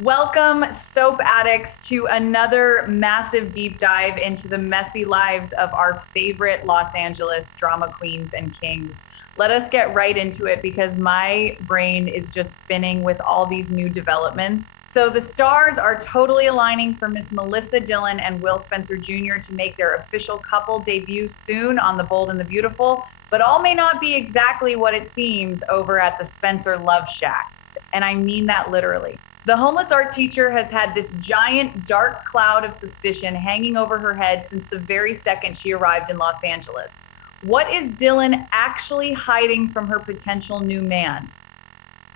Welcome, soap addicts, to another massive deep dive into the messy lives of our favorite Los Angeles drama queens and kings. Let us get right into it because my brain is just spinning with all these new developments. So, the stars are totally aligning for Miss Melissa Dillon and Will Spencer Jr. to make their official couple debut soon on The Bold and the Beautiful, but all may not be exactly what it seems over at the Spencer Love Shack. And I mean that literally. The homeless art teacher has had this giant dark cloud of suspicion hanging over her head since the very second she arrived in Los Angeles. What is Dillon actually hiding from her potential new man?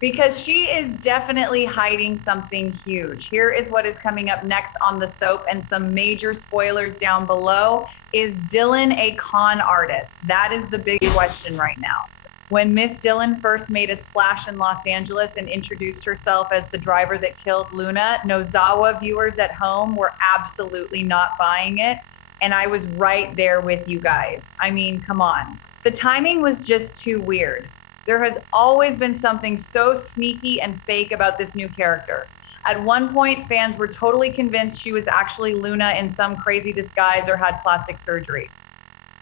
Because she is definitely hiding something huge. Here is what is coming up next on the soap, and some major spoilers down below. Is Dillon a con artist? That is the big question right now. When Miss Dillon first made a splash in Los Angeles and introduced herself as the driver that killed Luna, Nozawa viewers at home were absolutely not buying it. And I was right there with you guys. I mean, come on. The timing was just too weird. There has always been something so sneaky and fake about this new character. At one point, fans were totally convinced she was actually Luna in some crazy disguise or had plastic surgery.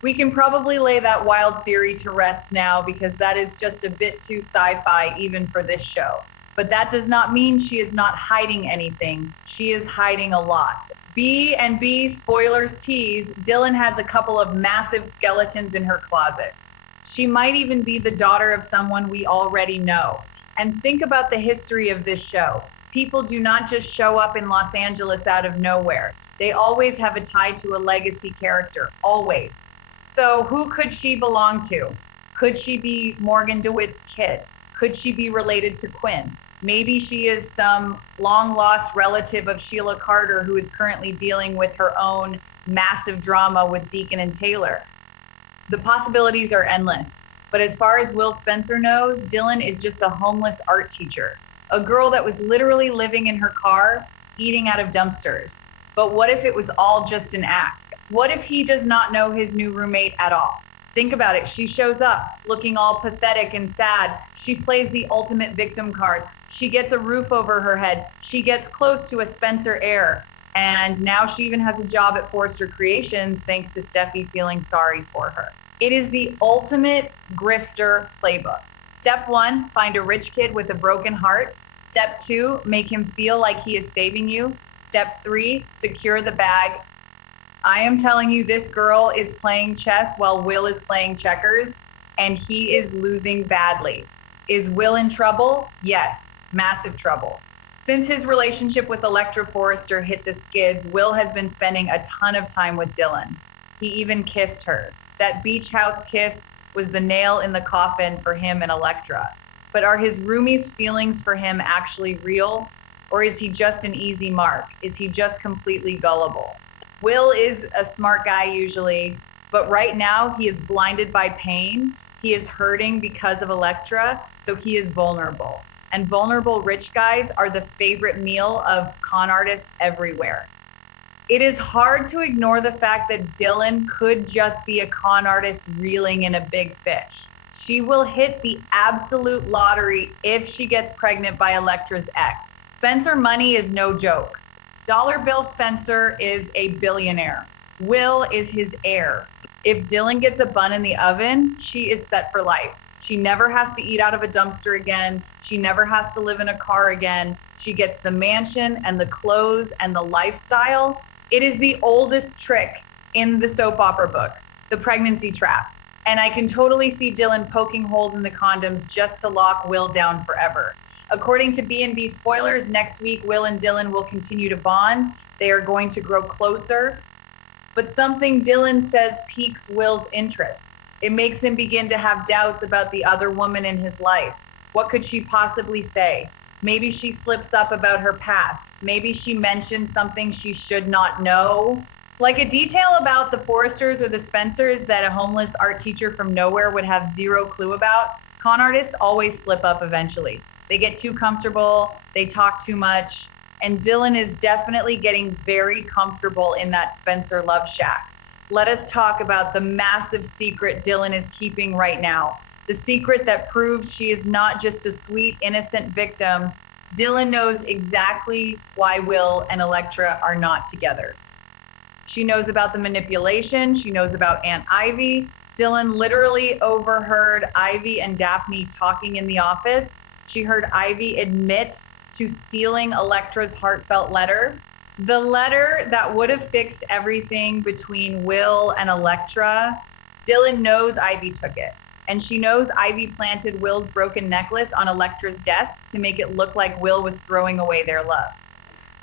We can probably lay that wild theory to rest now because that is just a bit too sci-fi even for this show. But that does not mean she is not hiding anything. She is hiding a lot. B&B spoilers tease, Dillon has a couple of massive skeletons in her closet. She might even be the daughter of someone we already know. And think about the history of this show. People do not just show up in Los Angeles out of nowhere. They always have a tie to a legacy character, always. So who could she belong to? Could she be Morgan DeWitt's kid? Could she be related to Quinn? Maybe she is some long-lost relative of Sheila Carter who is currently dealing with her own massive drama with Deacon and Taylor. The possibilities are endless. But as far as Will Spencer knows, Dillon is just a homeless art teacher, a girl that was literally living in her car, eating out of dumpsters. But what if it was all just an act? What if he does not know his new roommate at all? Think about it. She shows up looking all pathetic and sad. She plays the ultimate victim card. She gets a roof over her head. She gets close to a Spencer heir. And now she even has a job at Forrester Creations thanks to Steffi feeling sorry for her. It is the ultimate grifter playbook. Step 1, find a rich kid with a broken heart. Step 2, make him feel like he is saving you. Step 3, secure the bag. I am telling you, this girl is playing chess while Will is playing checkers, and he is losing badly. Is Will in trouble? Yes, massive trouble. Since his relationship with Electra Forrester hit the skids, Will has been spending a ton of time with Dillon. He even kissed her. That beach house kiss was the nail in the coffin for him and Electra. But are his roomie's feelings for him actually real? Or is he just an easy mark? Is he just completely gullible? Will is a smart guy usually, but right now he is blinded by pain. He is hurting because of Electra, so he is vulnerable. And vulnerable rich guys are the favorite meal of con artists everywhere. It is hard to ignore the fact that Dillon could just be a con artist reeling in a big fish. She will hit the absolute lottery if she gets pregnant by Electra's ex. Spencer Money is no joke. Dollar Bill Spencer is a billionaire. Will is his heir. If Dillon gets a bun in the oven, she is set for life. She never has to eat out of a dumpster again. She never has to live in a car again. She gets the mansion and the clothes and the lifestyle. It is the oldest trick in the soap opera book, the pregnancy trap. And I can totally see Dillon poking holes in the condoms just to lock Will down forever. According to B&B spoilers, next week, Will and Dillon will continue to bond. They are going to grow closer. But something Dillon says piques Will's interest. It makes him begin to have doubts about the other woman in his life. What could she possibly say? Maybe she slips up about her past. Maybe she mentioned something she should not know. Like a detail about the Forresters or the Spencers that a homeless art teacher from nowhere would have zero clue about. Con artists always slip up eventually. They get too comfortable, they talk too much, and Dillon is definitely getting very comfortable in that Spencer Love Shack. Let us talk about the massive secret Dillon is keeping right now. The secret that proves she is not just a sweet, innocent victim, Dylan knows exactly why Will and Elektra are not together. She knows about the manipulation. She knows about Aunt Ivy. Dylan literally overheard Ivy and Daphne talking in the office. She heard Ivy admit to stealing Elektra's heartfelt letter. The letter that would have fixed everything between Will and Elektra. Dylan knows Ivy took it. And she knows Ivy planted Will's broken necklace on Elektra's desk to make it look like Will was throwing away their love.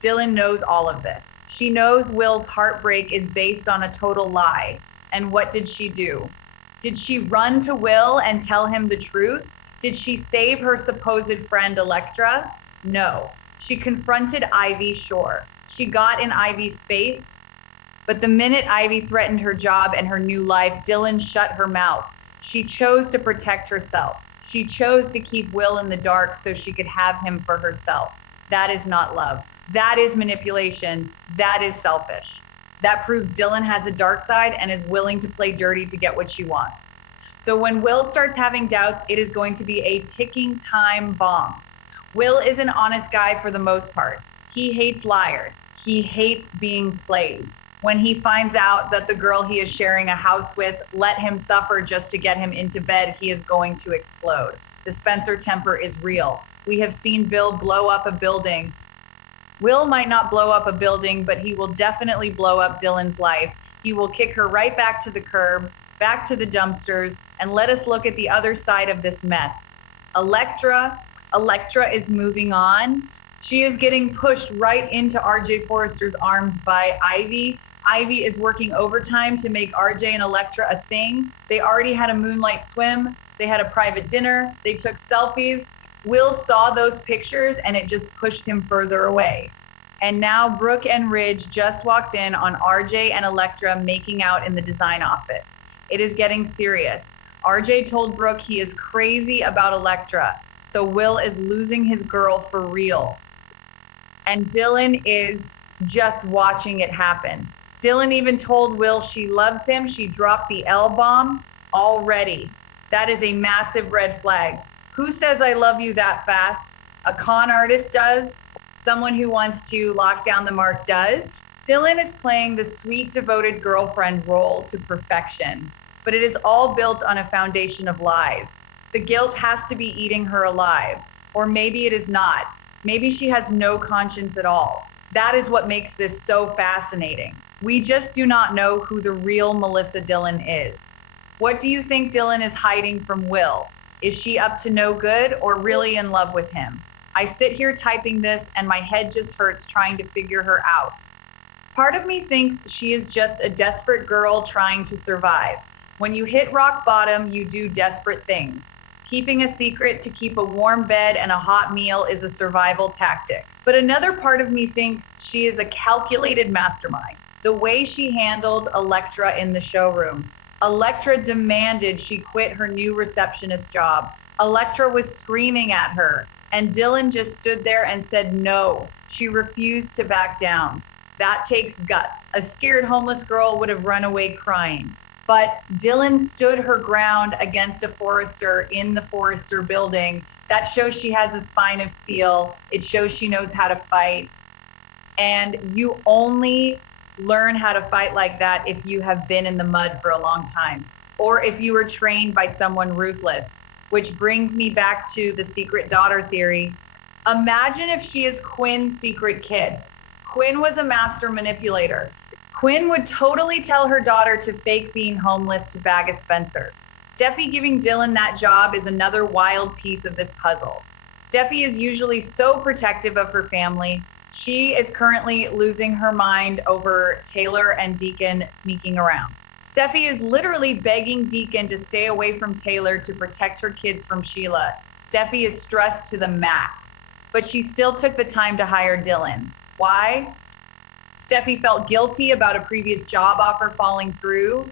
Dylan knows all of this. She knows Will's heartbreak is based on a total lie. And what did she do? Did she run to Will and tell him the truth? Did she save her supposed friend Elektra? No. She confronted Ivy, sure. She got in Ivy's face. But the minute Ivy threatened her job and her new life, Dylan shut her mouth. She chose to protect herself. She chose to keep Will in the dark so she could have him for herself. That is not love. That is manipulation. That is selfish. That proves Dylan has a dark side and is willing to play dirty to get what she wants. So when Will starts having doubts, it is going to be a ticking time bomb. Will is an honest guy for the most part. He hates liars. He hates being played. When he finds out that the girl he is sharing a house with let him suffer just to get him into bed, he is going to explode. The Spencer temper is real. We have seen Bill blow up a building. Will might not blow up a building, but he will definitely blow up Dylan's life. He will kick her right back to the curb, back to the dumpsters, and let us look at the other side of this mess. Elektra is moving on. She is getting pushed right into RJ Forrester's arms by Ivy. Ivy is working overtime to make RJ and Elektra a thing. They already had a moonlight swim. They had a private dinner. They took selfies. Will saw those pictures and it just pushed him further away. And now Brooke and Ridge just walked in on RJ and Elektra making out in the design office. It is getting serious. RJ told Brooke he is crazy about Elektra, so Will is losing his girl for real. And Dylan is just watching it happen. Dylan even told Will she loves him. She dropped the L-bomb already. That is a massive red flag. Who says I love you that fast? A con artist does. Someone who wants to lock down the mark does. Dylan is playing the sweet, devoted girlfriend role to perfection, but it is all built on a foundation of lies. The guilt has to be eating her alive, or maybe it is not. Maybe she has no conscience at all. That is what makes this so fascinating. We just do not know who the real Melissa Dillon is. What do you think Dylan is hiding from Will? Is she up to no good or really in love with him? I sit here typing this and my head just hurts trying to figure her out. Part of me thinks she is just a desperate girl trying to survive. When you hit rock bottom, you do desperate things. Keeping a secret to keep a warm bed and a hot meal is a survival tactic. But another part of me thinks she is a calculated mastermind. The way she handled Elektra in the showroom. Elektra demanded she quit her new receptionist job. Elektra was screaming at her, and Dylan just stood there and said no. She refused to back down. That takes guts. A scared homeless girl would have run away crying. But Dylan stood her ground against a Forrester in the Forrester building. That shows she has a spine of steel. It shows she knows how to fight. And you only learn how to fight like that if you have been in the mud for a long time, or if you were trained by someone ruthless, which brings me back to the secret daughter theory. Imagine if she is Quinn's secret kid. Quinn was a master manipulator. Quinn would totally tell her daughter to fake being homeless to bag a Spencer. Steffi giving Dylan that job is another wild piece of this puzzle. Steffi is usually so protective of her family. She is currently losing her mind over Taylor and Deacon sneaking around. Steffi is literally begging Deacon to stay away from Taylor to protect her kids from Sheila. Steffi is stressed to the max, but she still took the time to hire Dylan. Why? Steffi felt guilty about a previous job offer falling through,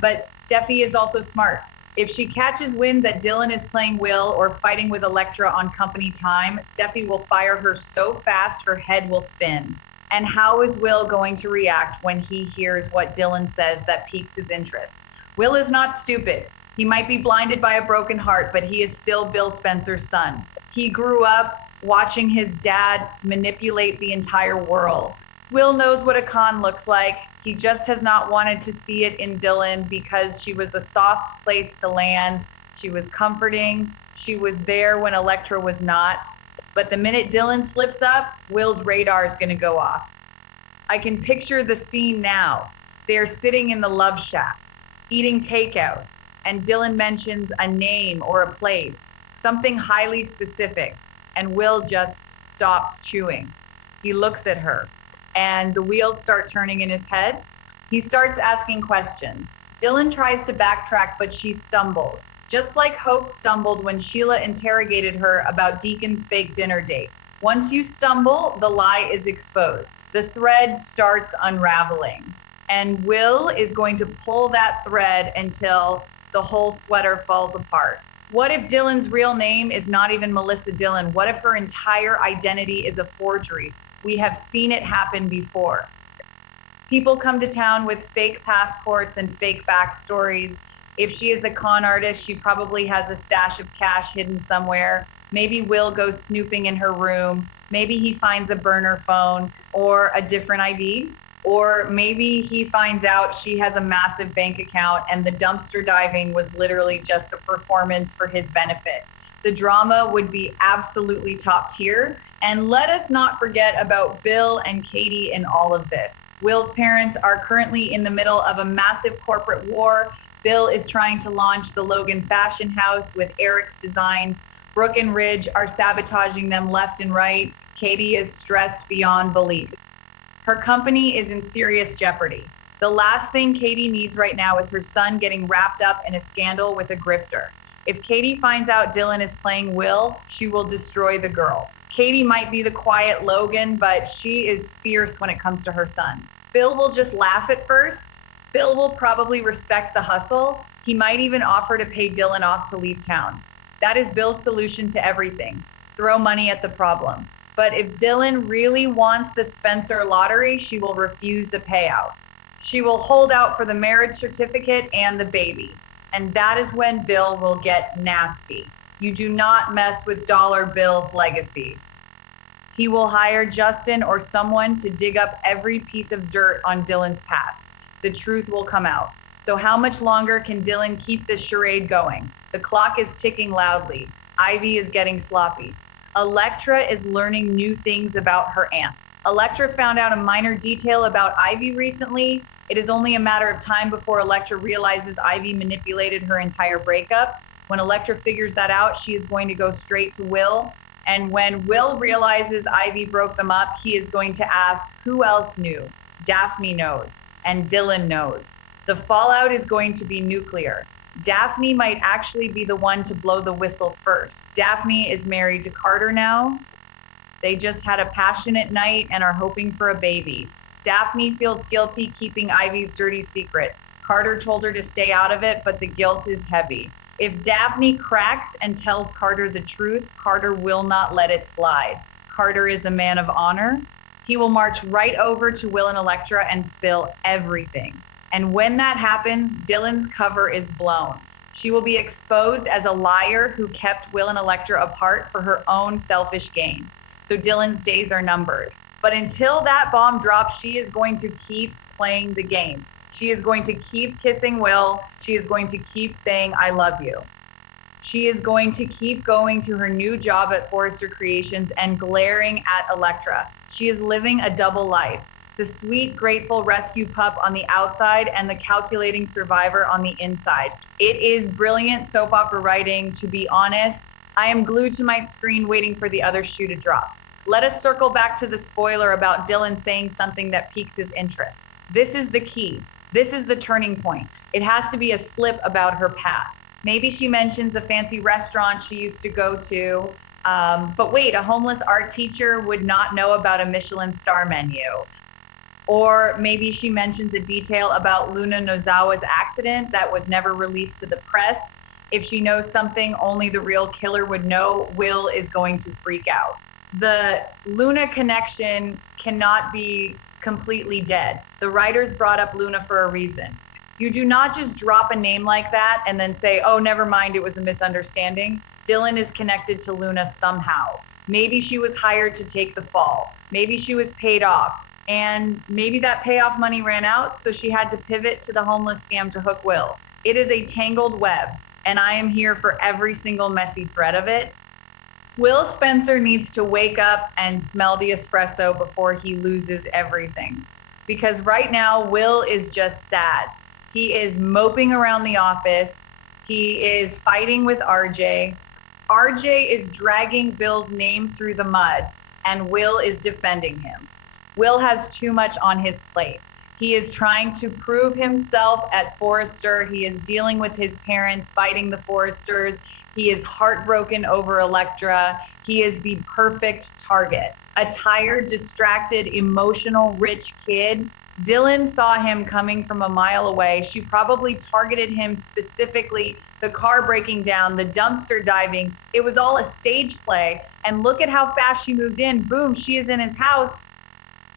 but Steffi is also smart. If she catches wind that Dylan is playing Will or fighting with Elektra on company time, Steffi will fire her so fast her head will spin. And how is Will going to react when he hears what Dylan says that piques his interest? Will is not stupid. He might be blinded by a broken heart, but he is still Bill Spencer's son. He grew up watching his dad manipulate the entire world. Will knows what a con looks like. He just has not wanted to see it in Dylan because she was a soft place to land. She was comforting. She was there when Elektra was not. But the minute Dylan slips up, Will's radar is going to go off. I can picture the scene now. They're sitting in the love shack, eating takeout, and Dylan mentions a name or a place, something highly specific, and Will just stops chewing. He looks at her, and the wheels start turning in his head. He starts asking questions. Dylan tries to backtrack, but she stumbles, just like Hope stumbled when Sheila interrogated her about Deacon's fake dinner date. Once you stumble, the lie is exposed. The thread starts unraveling, and Will is going to pull that thread until the whole sweater falls apart. What if Dylan's real name is not even Melissa Dillon? What if her entire identity is a forgery? We have seen it happen before. People come to town with fake passports and fake backstories. If she is a con artist, she probably has a stash of cash hidden somewhere. Maybe Will goes snooping in her room. Maybe he finds a burner phone or a different ID. Or maybe he finds out she has a massive bank account and the dumpster diving was literally just a performance for his benefit. The drama would be absolutely top tier. And let us not forget about Bill and Katie in all of this. Will's parents are currently in the middle of a massive corporate war. Bill is trying to launch the Logan Fashion House with Eric's designs. Brooke and Ridge are sabotaging them left and right. Katie is stressed beyond belief. Her company is in serious jeopardy. The last thing Katie needs right now is her son getting wrapped up in a scandal with a grifter. If Katie finds out Dylan is playing Will, she will destroy the girl. Katie might be the quiet Logan, but she is fierce when it comes to her son. Bill will just laugh at first. Bill will probably respect the hustle. He might even offer to pay Dylan off to leave town. That is Bill's solution to everything. Throw money at the problem. But if Dylan really wants the Spencer lottery, she will refuse the payout. She will hold out for the marriage certificate and the baby. And that is when Bill will get nasty. You do not mess with Dollar Bill's legacy. He will hire Justin or someone to dig up every piece of dirt on Dylan's past. The truth will come out. So how much longer can Dylan keep this charade going? The clock is ticking loudly. Ivy is getting sloppy. Elektra is learning new things about her aunt. Elektra found out a minor detail about Ivy recently. It is only a matter of time before Elektra realizes Ivy manipulated her entire breakup. When Elektra figures that out, she is going to go straight to Will. And when Will realizes Ivy broke them up, he is going to ask, who else knew? Daphne knows, and Dylan knows. The fallout is going to be nuclear. Daphne might actually be the one to blow the whistle first. Daphne is married to Carter now. They just had a passionate night and are hoping for a baby. Daphne feels guilty keeping Ivy's dirty secret. Carter told her to stay out of it, but the guilt is heavy. If Daphne cracks and tells Carter the truth, Carter will not let it slide. Carter is a man of honor. He will march right over to Will and Elektra and spill everything. And when that happens, Dylan's cover is blown. She will be exposed as a liar who kept Will and Elektra apart for her own selfish gain. So Dylan's days are numbered. But until that bomb drops, she is going to keep playing the game. She is going to keep kissing Will. She is going to keep saying, I love you. She is going to keep going to her new job at Forrester Creations and glaring at Elektra. She is living a double life. The sweet, grateful rescue pup on the outside and the calculating survivor on the inside. It is brilliant soap opera writing, to be honest. I am glued to my screen waiting for the other shoe to drop. Let us circle back to the spoiler about Dylan saying something that piques his interest. This is the key. This is the turning point. It has to be a slip about her past. Maybe she mentions a fancy restaurant she used to go to. But wait, a homeless art teacher would not know about a Michelin star menu. Or maybe she mentions a detail about Luna Nozawa's accident that was never released to the press. If she knows something only the real killer would know, Will is going to freak out. The Luna connection cannot be completely dead. The writers brought up Luna for a reason. You do not just drop a name like that and then say, oh, never mind, it was a misunderstanding. Dylan is connected to Luna somehow. Maybe she was hired to take the fall. Maybe she was paid off. And maybe that payoff money ran out, so she had to pivot to the homeless scam to hook Will. It is a tangled web, and I am here for every single messy thread of it. Will Spencer needs to wake up and smell the espresso before he loses everything. Because right now, Will is just sad. He is moping around the office. He is fighting with RJ. RJ is dragging Bill's name through the mud, and Will is defending him. Will has too much on his plate. He is trying to prove himself at Forrester. He is dealing with his parents, fighting the Forresters. He is heartbroken over Elektra. He is the perfect target. A tired, distracted, emotional, rich kid. Dylan saw him coming from a mile away. She probably targeted him specifically. The car breaking down, the dumpster diving. It was all a stage play. And look at how fast she moved in. Boom, she is in his house.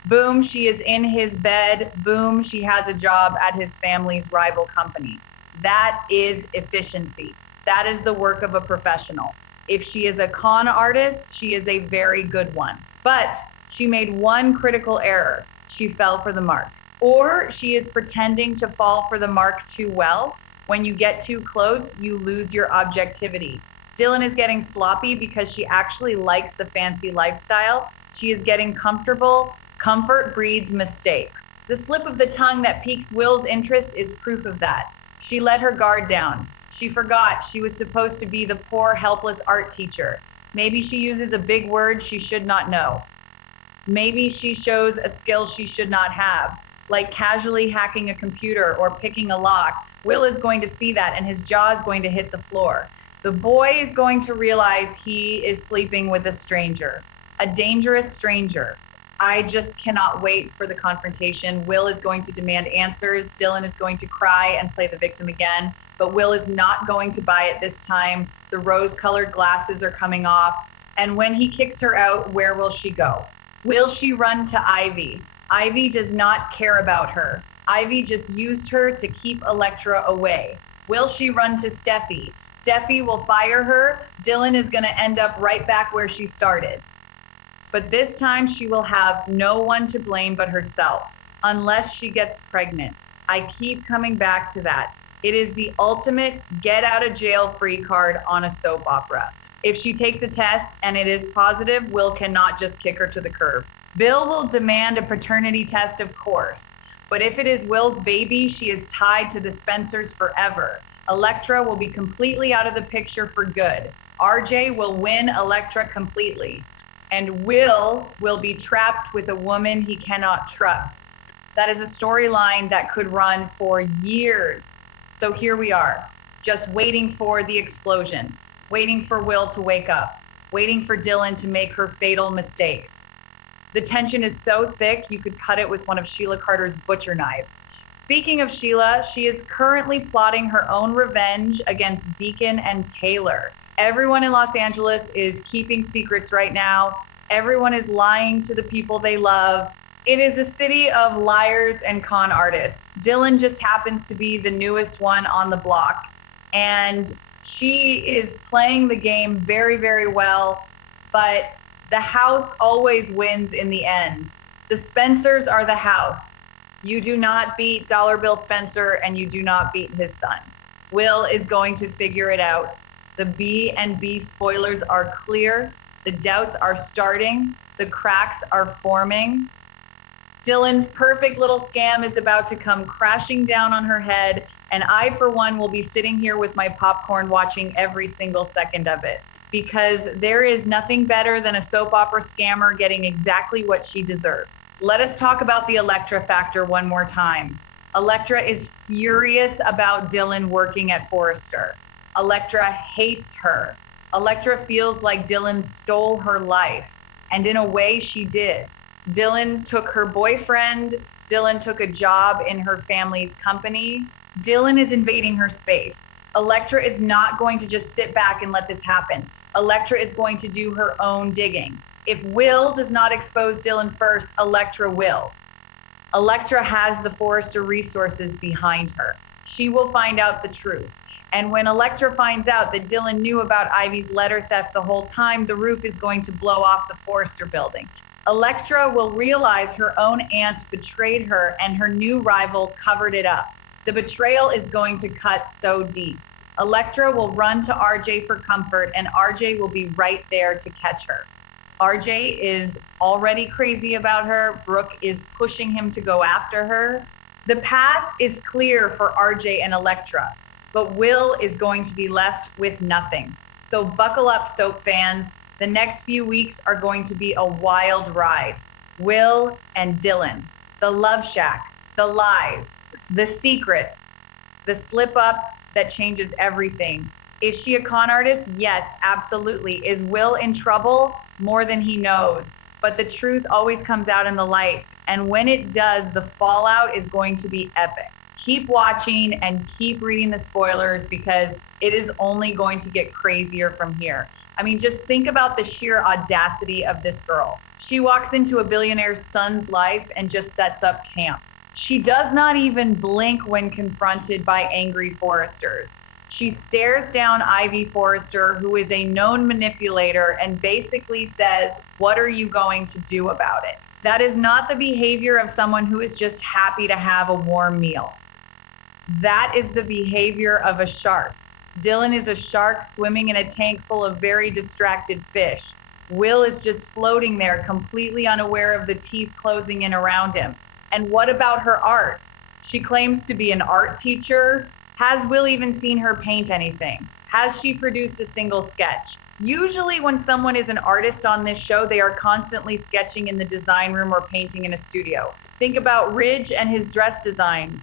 Boom, she is in his bed. Boom, she has a job at his family's rival company. That is efficiency. That is the work of a professional. If she is a con artist, she is a very good one. But she made one critical error. She fell for the mark. Or she is pretending to fall for the mark too well. When you get too close, you lose your objectivity. Dylan is getting sloppy because she actually likes the fancy lifestyle. She is getting comfortable. Comfort breeds mistakes. The slip of the tongue that piques Will's interest is proof of that. She let her guard down. She forgot she was supposed to be the poor, helpless art teacher. Maybe she uses a big word she should not know. Maybe she shows a skill she should not have, like casually hacking a computer or picking a lock. Will is going to see that, and his jaw is going to hit the floor. The boy is going to realize he is sleeping with a stranger, a dangerous stranger. I just cannot wait for the confrontation. Will is going to demand answers. Dylan is going to cry and play the victim again, but Will is not going to buy it this time. The rose-colored glasses are coming off. And when he kicks her out, where will she go? Will she run to Ivy? Ivy does not care about her. Ivy just used her to keep Elektra away. Will she run to Steffi? Steffi will fire her. Dylan is going to end up right back where she started. But this time she will have no one to blame but herself, unless she gets pregnant. I keep coming back to that. It is the ultimate get out of jail free card on a soap opera. If she takes a test and it is positive, Will cannot just kick her to the curb. Bill will demand a paternity test, of course. But if it is Will's baby, she is tied to the Spencers forever. Elektra will be completely out of the picture for good. RJ will win Elektra completely. And Will be trapped with a woman he cannot trust. That is a storyline that could run for years. So here we are, just waiting for the explosion, waiting for Will to wake up, waiting for Dylan to make her fatal mistake. The tension is so thick, you could cut it with one of Sheila Carter's butcher knives. Speaking of Sheila, she is currently plotting her own revenge against Deacon and Taylor. Everyone in Los Angeles is keeping secrets right now. Everyone is lying to the people they love. It is a city of liars and con artists. Dylan just happens to be the newest one on the block. And she is playing the game very, very well. But the house always wins in the end. The Spencers are the house. You do not beat Dollar Bill Spencer, and you do not beat his son. Will is going to figure it out. The B&B spoilers are clear. The doubts are starting. The cracks are forming. Dylan's perfect little scam is about to come crashing down on her head, and I, for one, will be sitting here with my popcorn watching every single second of it, because there is nothing better than a soap opera scammer getting exactly what she deserves. Let us talk about the Elektra factor one more time. Elektra is furious about Dylan working at Forrester. Elektra hates her. Elektra feels like Dylan stole her life, and in a way she did. Dylan took her boyfriend. Dylan took a job in her family's company. Dylan is invading her space. Elektra is not going to just sit back and let this happen. Elektra is going to do her own digging. If Will does not expose Dylan first, Elektra will. Elektra has the Forrester resources behind her. She will find out the truth. And when Elektra finds out that Dylan knew about Ivy's letter theft the whole time, the roof is going to blow off the Forrester building. Elektra will realize her own aunt betrayed her and her new rival covered it up. The betrayal is going to cut so deep. Elektra will run to RJ for comfort, and RJ will be right there to catch her. RJ is already crazy about her. Brooke is pushing him to go after her. The path is clear for RJ and Elektra, but Will is going to be left with nothing. So buckle up, soap fans. The next few weeks are going to be a wild ride. Will and Dylan, the love shack, the lies, the secrets, the slip up that changes everything. Is she a con artist? Yes, absolutely. Is Will in trouble? More than he knows. But the truth always comes out in the light. And when it does, the fallout is going to be epic. Keep watching and keep reading the spoilers because it is only going to get crazier from here. I mean, just think about the sheer audacity of this girl. She walks into a billionaire's son's life and just sets up camp. She does not even blink when confronted by angry Forresters. She stares down Ivy Forrester, who is a known manipulator, and basically says, "What are you going to do about it?" That is not the behavior of someone who is just happy to have a warm meal. That is the behavior of a shark. Dylan is a shark swimming in a tank full of very distracted fish. Will is just floating there, completely unaware of the teeth closing in around him. And what about her art? She claims to be an art teacher. Has Will even seen her paint anything? Has she produced a single sketch? Usually when someone is an artist on this show, they are constantly sketching in the design room or painting in a studio. Think about Ridge and his dress designs.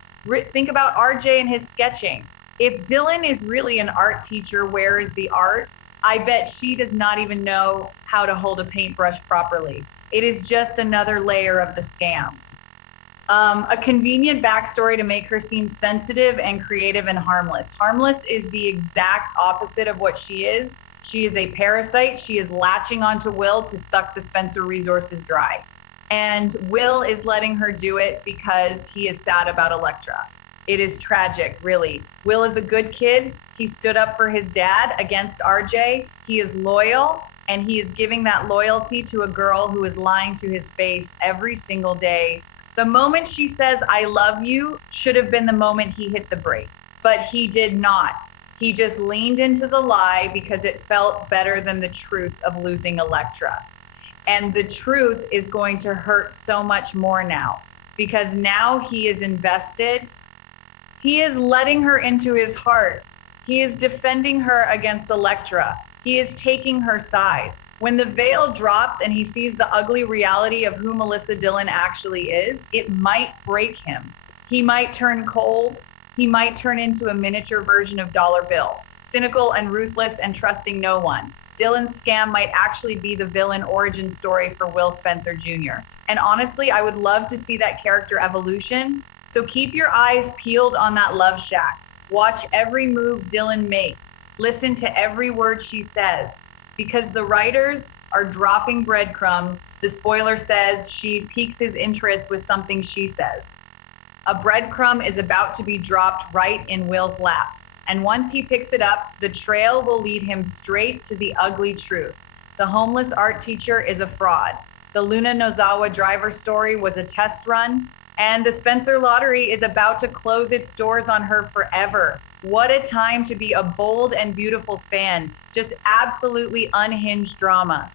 Think about RJ and his sketching. If Dylan is really an art teacher, where is the art? I bet she does not even know how to hold a paintbrush properly. It is just another layer of the scam. A convenient backstory to make her seem sensitive and creative and harmless. Harmless is the exact opposite of what she is. She is a parasite. She is latching onto Will to suck the Spencer resources dry. And Will is letting her do it because he is sad about Elektra. It is tragic, really. Will is a good kid. He stood up for his dad against RJ. He is loyal, and he is giving that loyalty to a girl who is lying to his face every single day. The moment she says, "I love you," should have been the moment he hit the brake, but he did not. He just leaned into the lie because it felt better than the truth of losing Elektra. And the truth is going to hurt so much more now because now he is invested. He is letting her into his heart. He is defending her against Elektra. He is taking her side. When the veil drops and he sees the ugly reality of who Melissa Dillon actually is, it might break him. He might turn cold. He might turn into a miniature version of Dollar Bill, cynical and ruthless and trusting no one. Dylan's scam might actually be the villain origin story for Will Spencer Jr. And honestly, I would love to see that character evolution. So keep your eyes peeled on that love shack. Watch every move Dylan makes. Listen to every word she says. Because the writers are dropping breadcrumbs, the spoiler says she piques his interest with something she says. A breadcrumb is about to be dropped right in Will's lap. And once he picks it up, the trail will lead him straight to the ugly truth. The homeless art teacher is a fraud. The Luna Nozawa driver story was a test run. And the Spencer Lottery is about to close its doors on her forever. What a time to be a bold and beautiful fan. Just absolutely unhinged drama.